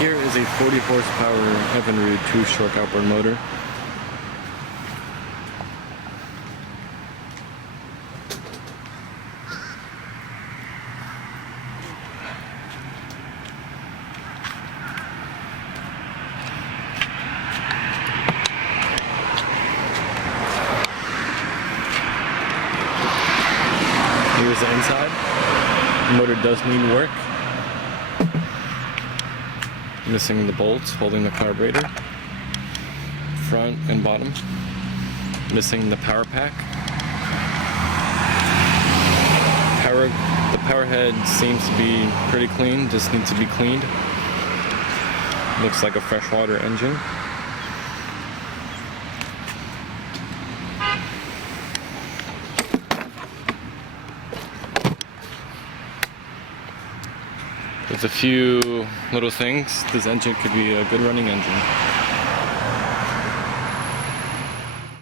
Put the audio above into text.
Here is a 40 horsepower Evinrude 2-stroke outboard motor. Here's the inside. The motor does need work. Missing the bolts holding the carburetor, front and bottom. Missing the power pack. The power head seems to be pretty clean, just needs to be cleaned. Looks like a freshwater engine. There's a few little things. This engine could be a good running engine.